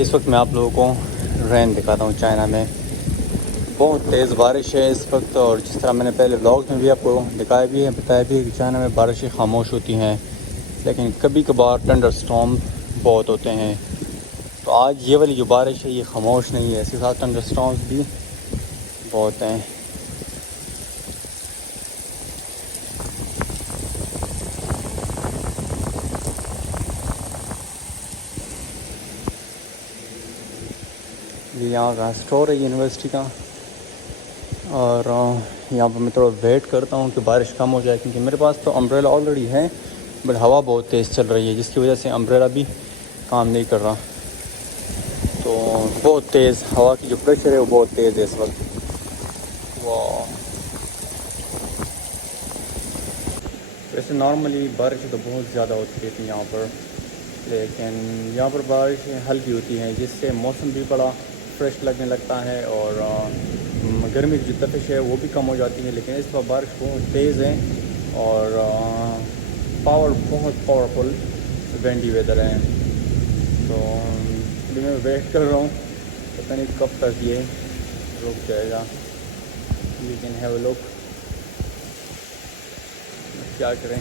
इस वक्त मैं आप लोगों को रेन दिखाता हूँ। चाइना में बहुत तेज़ बारिश है इस वक्त, और जिस तरह मैंने पहले व्लॉग में भी आपको दिखाया भी है, बताया भी है कि चाइना में बारिशें खामोश होती हैं, लेकिन कभी कभार थंडर स्टॉर्म बहुत होते हैं। तो आज ये वाली जो बारिश है ये खामोश नहीं है, इसके साथ थंडर स्टॉर्म्स भी बहुत हैं। ये यहाँ का स्टोर है यूनिवर्सिटी का, और यहाँ पर मैं थोड़ा वेट करता हूँ कि बारिश कम हो जाए, क्योंकि मेरे पास तो अम्ब्रेला ऑलरेडी है, बट हवा बहुत तेज़ चल रही है जिसकी वजह से अम्ब्रेला भी काम नहीं कर रहा। तो बहुत तेज़ हवा की जो प्रेशर है वो बहुत तेज़ है इस वक्त। वाह, वैसे नॉर्मली बारिश तो बहुत ज़्यादा होती थी यहाँ पर, लेकिन यहाँ पर बारिश हल्की होती हैं जिससे मौसम भी बड़ा फ्रेश लगने लगता है, और गर्मी की जो तपिश है वो भी कम हो जाती है। लेकिन इस बार बारिश बहुत तेज़ है और बहुत पावरफुल विंडी वेदर है। तो अभी मैं वेट कर रहा हूँ, पता नहीं कब तक ये रुक जाएगा। We can have a look, क्या करें।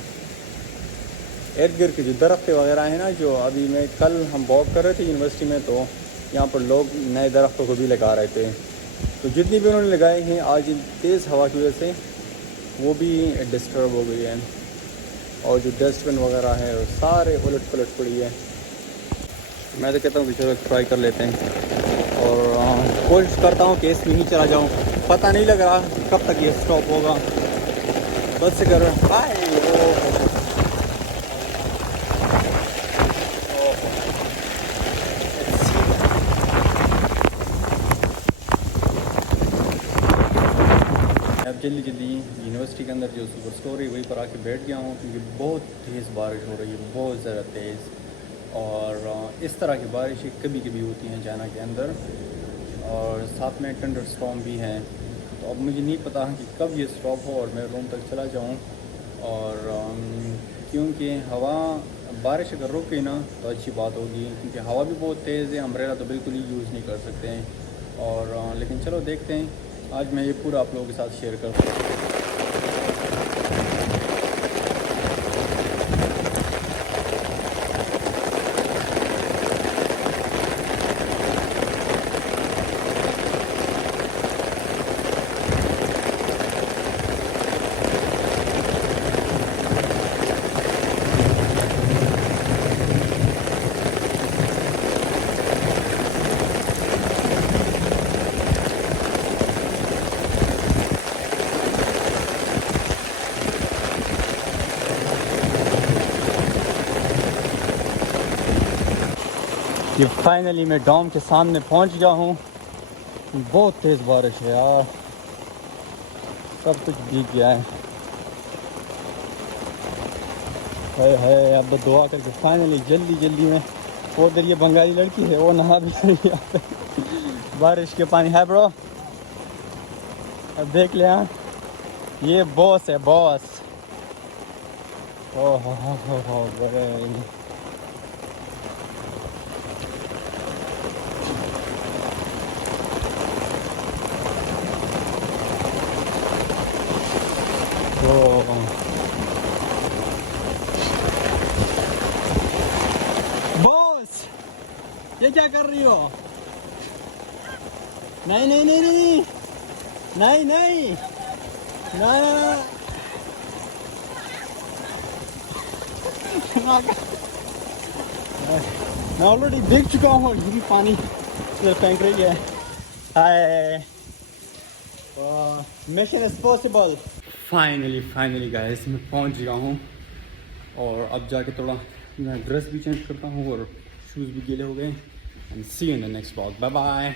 इर्द गिर्द के जो दरख्त वगैरह हैं ना, जो अभी मैं कल हम वॉक कर रहे थे यूनिवर्सिटी में, तो यहाँ पर लोग नए दरख्तों को भी लगा रहे थे। तो जितनी भी उन्होंने लगाए हैं, आज तेज़ हवा की वजह से वो भी डिस्टर्ब हो गई है, और जो डस्टबिन वगैरह है वो सारे उलट पलट पड़ी है। मैं तो कहता हूँ कि चलो ट्राई कर लेते हैं, और कोशिश करता हूँ कि इसमें ही चला जाऊँ। पता नहीं लग रहा कब तक ये स्टॉप होगा। बस कर हाय अब जल्दी यूनिवर्सिटी के अंदर जो सुपर स्टोर है वहीं पर आके बैठ गया हूँ, क्योंकि बहुत तेज़ बारिश हो रही है, बहुत ज़्यादा तेज़। और इस तरह की बारिशें कभी कभी होती हैं चाइना के अंदर, और साथ में थंडर स्टॉर्म भी हैं। तो अब मुझे नहीं पता कि कब ये स्टॉप हो और मैं रूम तक चला जाऊँ। और क्योंकि हवा बारिश अगर रुक गई ना तो अच्छी बात होगी, क्योंकि हवा भी बहुत तेज़ है। अम्ब्रेला तो बिल्कुल ही यूज़ नहीं कर सकते हैं। और लेकिन चलो देखते हैं, आज मैं ये पूरा आप लोगों के साथ शेयर करता हूँ। ये फाइनली मैं डॉम के सामने पहुंच गया हूँ। बहुत तेज़ बारिश है यार, सब कुछ भीग गया है। अब तो दुआ करके फाइनली जल्दी में। उधर ये बंगाली लड़की है, वो नहा भी रही है यहाँ पे बारिश के पानी है ब्रो। अब देख लिया, ये बॉस है बॉस। ओह हो बॉस, ये क्या कर रही हो? नहीं नहीं नहीं नहीं नहीं नहीं मैं ऑलरेडी देख चुका हूँ, ये पानी इधर फेंक रही है। Hi, mission is possible. Finally guys मैं पहुंच गया हूँ, और अब जाके थोड़ा मैं ड्रेस भी चेंज करता हूँ, और शूज़ भी गीले हो गए। And see you in the next vlog, bye bye.